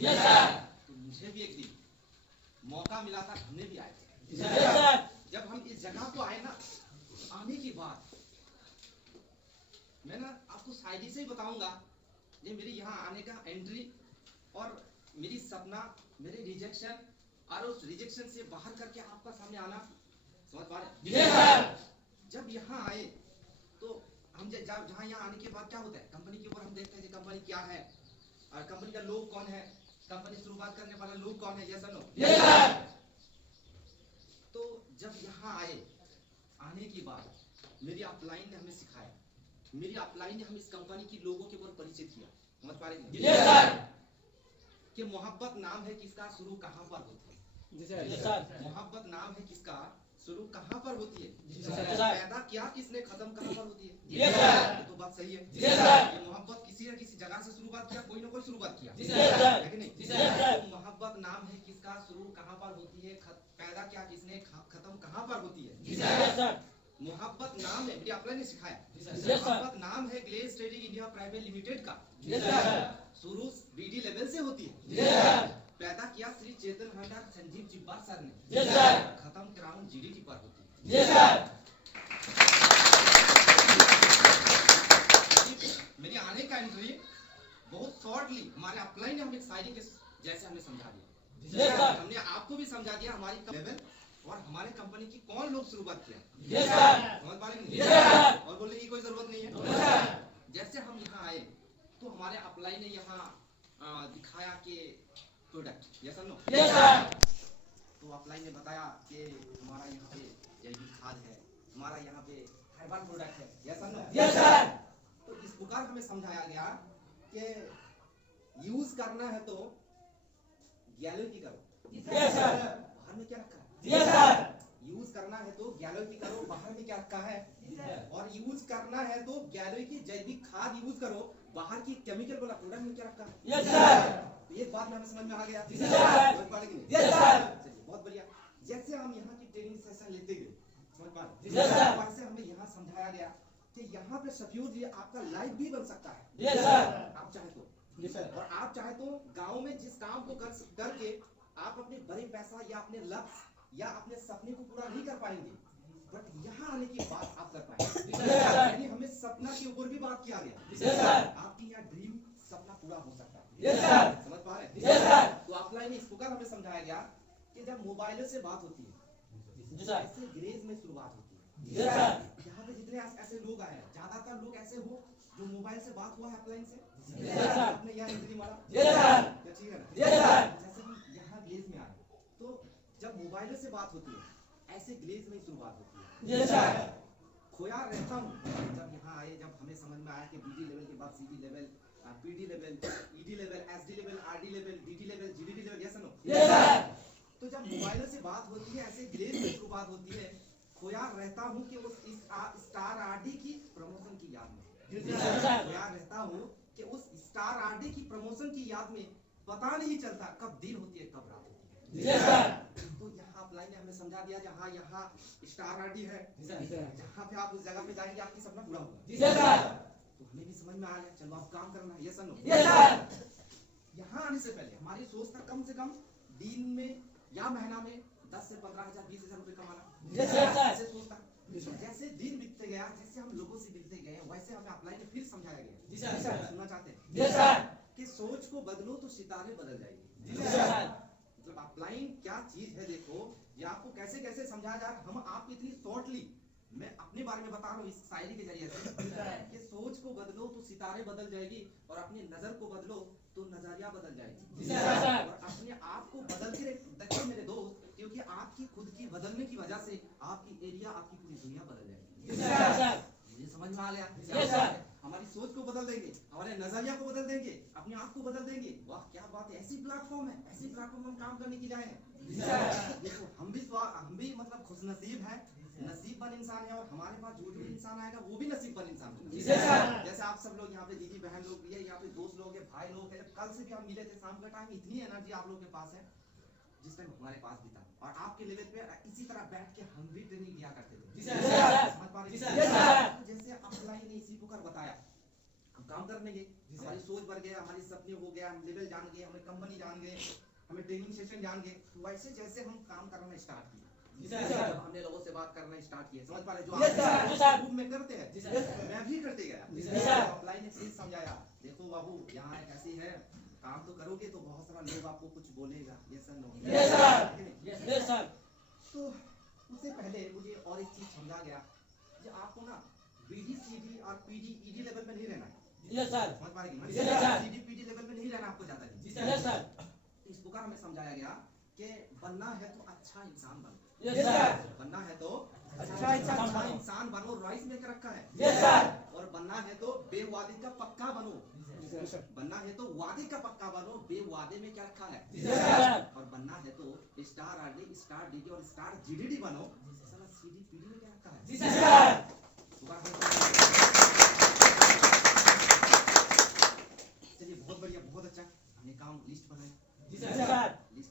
तो मुझे भी एक दिन मौका मिला था, हमने भी आए थे। जब हम इस जगह को आए ना, आने के बाद मैं ना आपको शायरी से ही बताऊंगा ये मेरे यहाँ आने का एंट्री और मेरी सपना, मेरे रिजेक्शन और उस रिजेक्शन से बाहर करके आपका सामने आना। समझ पा रहे? जब यहाँ आए तो हम जहाँ यहाँ आने के बाद क्या होता है, कंपनी के ऊपर हम देखते हैं कि कंपनी क्या है और कंपनी का लोग कौन है, कंपनी शुरुआत करने वाला लोग कौन है, यस और नो। तो जब यहाँ आए, आने के बाद मेरी अपलाइन ने हमें सिखाया, मेरी अपलाइन ने हमें इस कंपनी की लोगों के ऊपर परिचित किया। समझ पा रहे कि मोहब्बत नाम है किसका, शुरू कहाँ पर होती है। मोहब्बत नाम है किसका, शुरू कहाँ पर होती है, पैदा क्या किसने, खत्म कहाँ पर होती है। तो बात सही है कि मोहब्बत किसी न किसी जगह से शुरुआत किया, कोई ना कोई शुरुआत किया, है कि नहीं। तो मोहब्बत नाम है किसका, शुरू कहाँ पर होती है, पैदा क्या किसने, खत्म कहाँ पर होती है। मोहब्बत नाम है, मेरी अपलाइन ने सिखाया, मोहब्बत नाम है glaze trading India private limited का, शुरू बीडी लेवल से होती है, पैदा किया श्री चेतन भंडार संजीव चिब्बार सर ने, खत्म ग्राउंड जीडीटी पर होती है। मेरी आने का एंट्री बहुत शॉर्टली हमारे अपलाइन ने हमें शायरी के जैसे हमें समझा दिया, हमने आपको भी समझा दिया हमारी लेवल और हमारे कंपनी की कौन लोग शुरुआत किया। समझ पा रहे? और बोलने की कोई जरूरत नहीं है। जैसे हम यहाँ आए तो हमारे अपलाइन ने यहाँ दिखाया कि प्रोडक्ट, यस और नो। तो अपलाइन ने बताया कि हमारा यहाँ पे जैविक खाद है, हमारा यहाँ पे हर्बल प्रोडक्ट है, यस और नो। तो इस प्रकार हमें समझाया गया कि यूज करना है तो गैलरी करो, बाहर में क्या रखा है, यूज करना है तो गैलरी करो, बाहर में क्या रखा है, और यूज करना है तो गैलरी की जैविक खाद यूज करो, बाहर की केमिकल वाला प्रोडक्ट में क्या रखा है। तो ये बात में हमें समझ में आ गया, बहुत बढ़िया। जैसे हम यहाँ की ट्रेनिंग सेशन लेते गए, समझ पा रहे, वैसे हमें यहाँ समझाया गया कि यहाँ पे सफियों जी आपका लाइफ भी बन सकता है, आप चाहे तो। और आप चाहे तो गांव में जिस काम को करके आप अपने बड़े पैसा या अपने लक्ष्य या अपने सपने को पूरा नहीं कर पाएंगे, बट यहाँ आने के बाद आप कर पाएंगे। यानी हमें सपना के ऊपर भी बात किया गया, आपकी यहाँ ड्रीम सपना पूरा हो सकता है। समझ पा रहे? तो ऑफलाइन इस प्रकार हमें समझाया गया कि जब मोबाइल से बात होती है, ऐसे ग्रेज में शुरुआत होती है। यहाँ पे जितने ऐसे लोग आए, ज्यादातर लोग ऐसे हो जो मोबाइल से बात हुआ है ऑफलाइन से, आपने यहाँ एंट्री मारा, ठीक है ना। जैसे हम यहाँ ग्लेज में आए तो जब मोबाइल से बात होती है ऐसे ग्लेज में शुरुआत होती है। खोया रहता हूँ जब यहाँ आए, जब हमें समझ में आया कि बीडी लेवल के बाद CD level, PD level, ED level, SD level, RD level, DD level, GDD level, yes no. तो जब मोबाइल से बात होती है ऐसे ग्लेज में शुरुआत होती है, खोया रहता हूँ कि उस स्टार आरडी की प्रमोशन की याद में, खोया रहता हूँ कि उस स्टार आरडी की प्रमोशन की याद में पता नहीं चलता कब दिन होती है कब रात होती है। तो यहाँ अपलाइन ने हमें समझा दिया, जहाँ यहाँ स्टार आरडी है, जहाँ पे आप उस जगह पे जाएंगे आपकी सपना पूरा होगा। तो हमें भी समझ में आ गया, चलो आप काम करना है, यस और नो। यहाँ आने से पहले हमारी सोच था कम से कम दिन में या महीना में 10 से 15,000 20,000 रुपए कमाना, ऐसे सोचता। जैसे दिन बीतते गया, जैसे हम लोगों से मिलते गए, वैसे हमें अपलाइन ने फिर समझाया गया, सुनना चाहते हैं कि सोच को बदलो तो सितारे बदल जाएंगे। मतलब अपलाइन क्या चीज है, देखो ये आपको कैसे कैसे समझाया जा रहा है। हम आपको इतनी शॉर्टली मैं अपने बारे में बता रहा हूँ इस शायरी के जरिए से कि सोच को बदलो तो सितारे बदल जाएगी, और अपनी नजर को बदलो तो नजरिया बदल जाएगी, और अपने आप को बदल के देखो मेरे दोस्त, क्योंकि आपकी खुद की बदलने की वजह से आपकी एरिया, आपकी पूरी दुनिया बदल जाएगी। मुझे समझ में आ गया। हमारी सोच को बदल देंगे, हमारे नजरिया को बदल देंगे, अपने आप को बदल देंगे। वाह क्या बात है, ऐसी प्लेटफॉर्म है, ऐसी प्लेटफॉर्म हम काम करने की जाए हैं। देखो हम भी मतलब खुशनसीब है, नसीबवान इंसान है, और हमारे पास जो जो इंसान आएगा वो भी नसीबवान इंसान है। जैसे आप सब लोग यहाँ पे दीदी बहन लोग भी है, यहाँ पे दोस्त लोग है, भाई लोग है, कल से भी हम मिले थे शाम का टाइम, इतनी एनर्जी आप लोग के पास है जिस टाइम हमारे पास भी था, और आपके लेवल पे इसी तरह बैठ के हम भी ट्रेनिंग दिया करते थे। समझ पा रहे हैं? जैसे अपलाइन ने इसी प्रकार बताया, काम करने गए, हमारी सोच बढ़ गया, हमारी सपने हो गया, हम लेवल जान गए, हमें कंपनी जान गए, हमें ट्रेनिंग सेशन जान गए। तो वैसे जैसे हम काम करना स्टार्ट किए, जब हमने लोगों से बात करना स्टार्ट किया, समझ पा रहे जो आप ग्रुप में करते हैं, मैं भी करते गया। ऑफलाइन ने चीज समझाया, देखो बाबू यहाँ कैसी है, काम तो करोगे तो बहुत सारा लोग आपको कुछ बोलेगा, ये सर नो। तो उससे पहले मुझे और एक चीज समझा गया कि आपको ना बीडी सीडी और पीडी ईडी लेवल पे नहीं रहना है। समझ पा रहे हैं? सीडी पीडी लेवल पे नहीं रहना आपको ज्यादा। इस प्रकार हमें समझाया गया कि बनना है तो अच्छा इंसान बनो। बनना है तो अच्छा इंसान बनो, राइस में रखा है। और बनना है तो बेवादे का पक्का बनो। बनना है तो वादे का पक्का बनो, बेवादे में क्या रखा है। और बनना है तो स्टार आरडी, स्टार डीडी और स्टार जीडीडी बनो। साला सीडी पीडी में क्या रखा है। चलिए बहुत बढ़िया, बहुत अच्छा। हमने काम लिस्ट बनाई, लिस्ट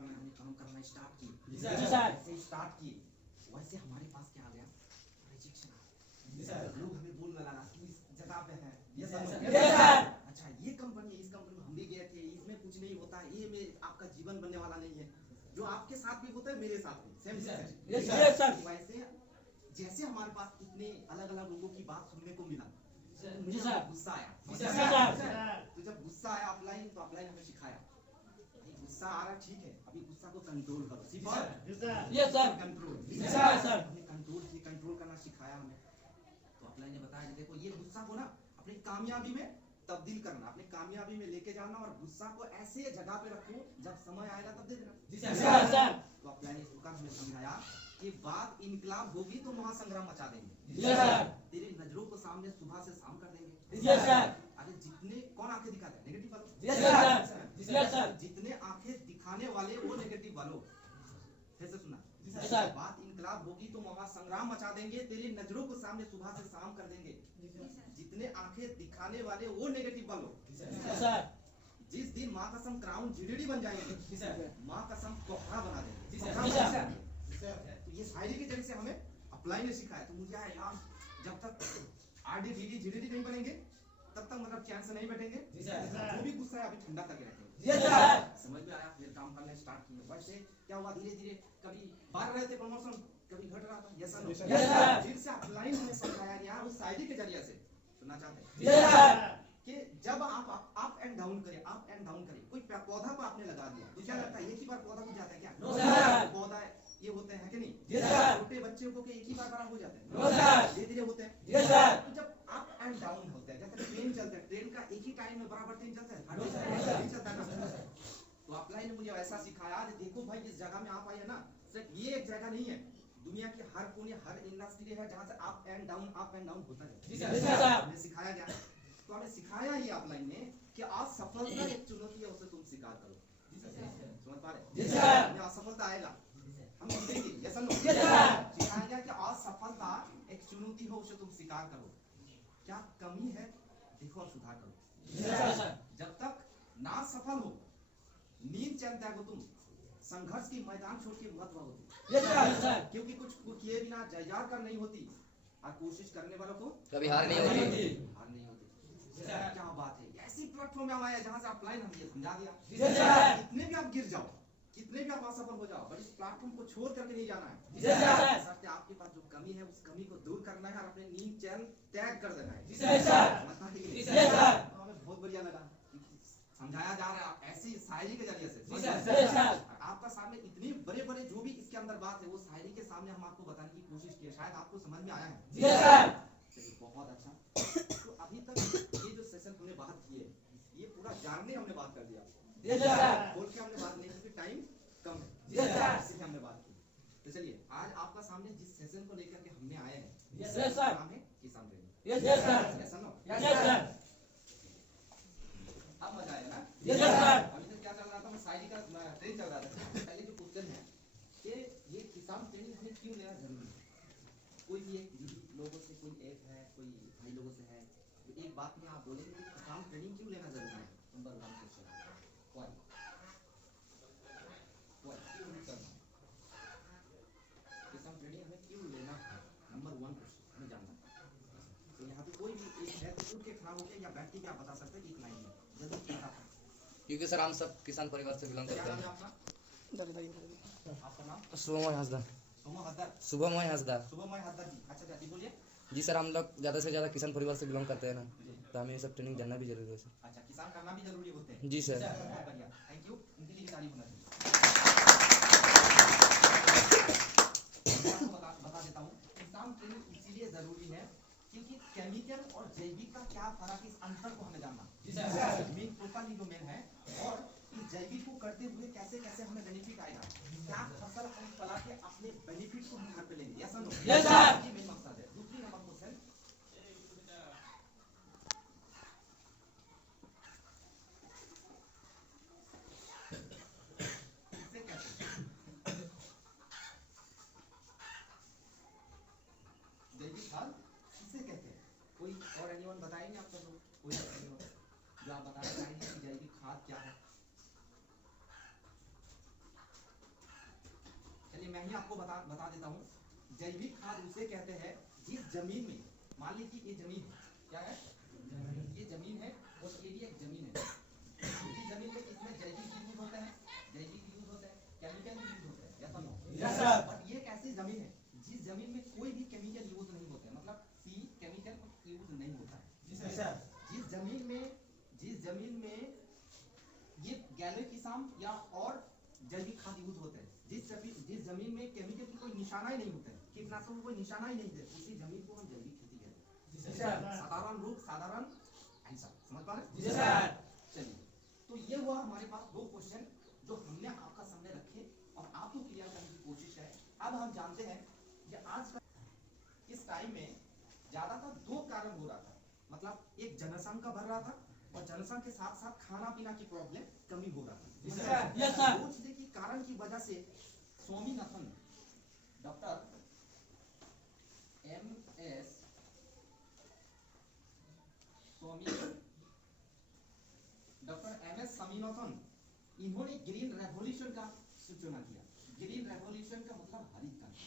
बनाई, हमने काम करना स्टार्ट किए। स्टार्ट किए वैसे हमारे पास क्या आ गया, रिजेक्शन आ गया। लोग हमें बोलने लगा कि इस जगह पे है, अच्छा ये कंपनी, इस कंपनी में हम भी गए थे, इसमें कुछ नहीं होता, ये में आपका जीवन बनने वाला नहीं है। जो आपके साथ भी होता है मेरे साथ भी सेम। वैसे जैसे हमारे पास इतने अलग अलग लोगों की बात सुनने को मिला, मुझे गुस्सा आया। तो जब गुस्सा आया ऑफलाइन, तो ऑफलाइन हमें सिखाया, गुस्सा आ रहा ठीक है, अभी गुस्सा को कंट्रोल करो। कंट्रोल करना सिखाया हमें। तो ऑफलाइन ने बताया कि देखो ये गुस्सा को ना अपनी कामयाबी में तब्दील करना, अपनी कामयाबी में लेके जाना, और गुस्सा को ऐसे जगह पे रखो जब समय आएगा तब दे देना। तो ऑफलाइन इस प्रकार हमें समझाया कि बात इनकलाब होगी तो महासंग्राम मचा देंगे। तेरे नजरों को सामने सुबह से शाम कर देंगे। अरे जितने कौन आंखें दिखाते हैं, नेगेटिव वालों। जितने आंखें दिखाने वाले वो नेगेटिव वालों। फिर से सुना, बात इनकलाब होगी तो महासंग्राम मचा देंगे, तेरी नजरों को सामने सुबह से शाम कर देंगे। जितने आंखें दिखाने वाले वो नेगेटिव वालों। जिस दिन माँ कसम क्राउन जीडीडी बन जाएंगे, माँ कसम कोहरा बना देंगे। तो ये शायरी के जरिए से हमें अप्लाई ने सिखाया। तो मुझे यार जब तक आरडी डीडी जीडीडी नहीं बनेंगे तब तक मतलब चैन से नहीं बैठेंगे। जो भी गुस्सा है अभी ठंडा करके रखेंगे। समझ में आया, फिर काम करना स्टार्ट किए। वैसे क्या हुआ, धीरे धीरे कभी बढ़ रहे थे प्रमोशन, कभी घट रहा था। यस सर, फिर से अप्लाई हमें समझाया गया उस शायरी के जरिए से। सुनना चाहते हैं कि जब आप अप एंड डाउन करें, अप एंड डाउन करें, कोई पौधा को आपने लगा दिया तो क्या लगता है एक ही बार पौधा हो जाता है क्या? पौधा ये होते हैं कि नहीं? छोटे बच्चों को एक ही बार बड़ा हो जाते हैं, धीरे धीरे होते हैं। तो जब अप एंड डाउन होते हैं, जैसे ट्रेन चलते हैं, ट्रेन का एक ही टाइम में बराबर ट्रेन चलता है। तो अप्लाई ने मुझे ऐसा सिखाया, देखो भाई जिस जगह में आप आए हैं ना, सिर्फ ये एक जगह नहीं है, दुनिया के हर कोने, हर इंडस्ट्री है जहाँ से अप एंड डाउन होता है। हमें सिखाया गया। तो हमें सिखाया ही ऑफलाइन ने कि असफलता एक चुनौती है, उसे तुम स्वीकार करो। समझ पा रहे? असफलता आएगा, हम सीखेंगे। Yes no? सिखाया गया कि असफलता एक चुनौती हो, उसे तुम स्वीकार करो। क्या कमी है देखो और सुधार करो। जब तक ना सफल हो, नींद चैन त्यागो तुम, संघर्ष की मैदान छोड़ के मत भागो तुम। क्योंकि कुछ किए बिना जयकार कर नहीं होती, और कोशिश करने वालों को कभी हार नहीं होती। हार नहीं होती। क्या बात है, ऐसी प्लेटफॉर्म में आया जहां से ऑफलाइन हम ये समझा दिया। कितने भी आप गिर जाओ, कितने भी आप असफल हो जाओ, पर इस प्लेटफॉर्म को छोड़ करके नहीं जाना है। सत्य आपके पास जो कमी है उस कमी को दूर करना है और अपने नींद चैन त्याग कर देना है। हमें बहुत बढ़िया लगा, समझाया जा रहा है ऐसी शायरी के जरिए से। आपका सामने इतनी बड़े बड़े जो भी इसके अंदर बात है वो शायरी के सामने हम आपको बताने की कोशिश की, शायद आपको समझ में आया है। बहुत अच्छा। तो अभी तक ये जो सेशन हमने बात की है, ये पूरा जानने हमने बात कर दिया, बोल के हमने बात नहीं, क्योंकि टाइम कम है, इसलिए हमने बात की। तो चलिए आज आपका सामने जिस सेशन को लेकर के हमने आए हैं, नाम है किसान ट्रेनिंग। अब मजा आया ना? अभी तक क्या चल रहा था, मैं शायरी का ट्रेन चल रहा था। पहले जो क्वेश्चन है कि ये किसान ट्रेनिंग हमें क्यों लेना जरूरी है? कोई भी एक लोगों से, कोई एक है, कोई भाई लोगों से है, तो एक बात में आप बोलेंगे कि किसान ट्रेनिंग क्यों लेना जरूरी है? नंबर 1 क्वेश्चन, किसान ट्रेनिंग हमें क्यों लेना है? नंबर 1 क्वेश्चन हमें जानना है। तो यहाँ पे कोई भी एक है तो उठ के खड़ा होकर या बैठ के भी आप बता सकते हैं एक लाइन में जल्दी बता पाए। क्योंकि सर हम सब किसान परिवार से बिलोंग क्या करते नाम है हैं। आपका? आपका नाम? शुभमय हंसदा। सोमा हदर। शुभमय हंसदा। शुभमय हदर जी। अच्छा जी बोलिए। जी सर, हम लोग ज़्यादा से ज़्यादा किसान परिवार से बिलोंग करते हैं ना, तो हमें ये सब ट्रेनिंग जानना भी जरूरी है सर। अच्छा, किसान करना भी जरूरी होते हैं। जी सर। बहुत बढ़िया, थैंक यू। इनके लिए तारीफ होना चाहिए। मैं आपको बता देता हूँ, किसान ट्रेनिंग इसीलिए जरूरी है क्योंकि केमिकल और जैविक का क्या फर्क है, इस अंतर को हमें जानना मेन टोटली जो मेन है, और इस जैविक को करते हुए कैसे कैसे हमें बेनिफिट आएगा, क्या फसल हम फला के अपने बेनिफिट को हम घर पे लेंगे, ऐसा नहीं? यस सर, ये मेन मकसद है। दूसरी नंबर क्वेश्चन, इससे कैसे जैविक खाद किसे कहते हैं? कोई और एनीवन बताएंगे आप सब लोग? कोई anyone जो आप बताना चाहेंगे कि जैविक खाद क्या है? चलिए मैं ही आपको बता देता हूँ। जैविक खाद उसे कहते हैं जिस जमीन में, मान लीजिए ये जमीन है, क्या है? ये जमीन है और ये भी एक जमीन है। इस जमीन में इसमें जैविक यूज होता है, केमिकल यूज होता है, या नो? Yes sir. बट ये एक ऐसी जमीन है जिस जमीन में कोई भी केमिकल यूज नहीं होता है, मतलब केमिकल यूज नहीं होता है। जी सर। जिस जमीन में ये गैलोकिसाम या और जैविक खाद यूज होते हैं, जिस जमीन में केमिकल की कोई निशाना ही नहीं होता है, कीटनाशकों का कोई निशाना ही नहीं है, उसी जमीन को हम जैविक खेती कहते हैं। साधारण रूप, साधारण आंसर, समझ पा रहे? जी सर। चलिए, तो ये हुआ हमारे पास दो क्वेश्चन जो हमने आपका सामने रखे और आपको क्लियर करने की कोशिश है। अब हम जानते हैं कि आज का इस टाइम में ज्यादातर दो कारण हो रहा था, मतलब एक जनसंख्या बढ़ रहा था और जनसंख्या के साथ साथ खाना पीना की प्रॉब्लम कमी हो रहा था। Yes sir. सोचने की कारण की वजह से स्वामीनाथन, डॉक्टर एम.एस. स्वामीनाथन, इन्होंने ग्रीन रेवोल्यूशन का सूचना किया। ग्रीन रेवोल्यूशन का मतलब हरित क्रांति।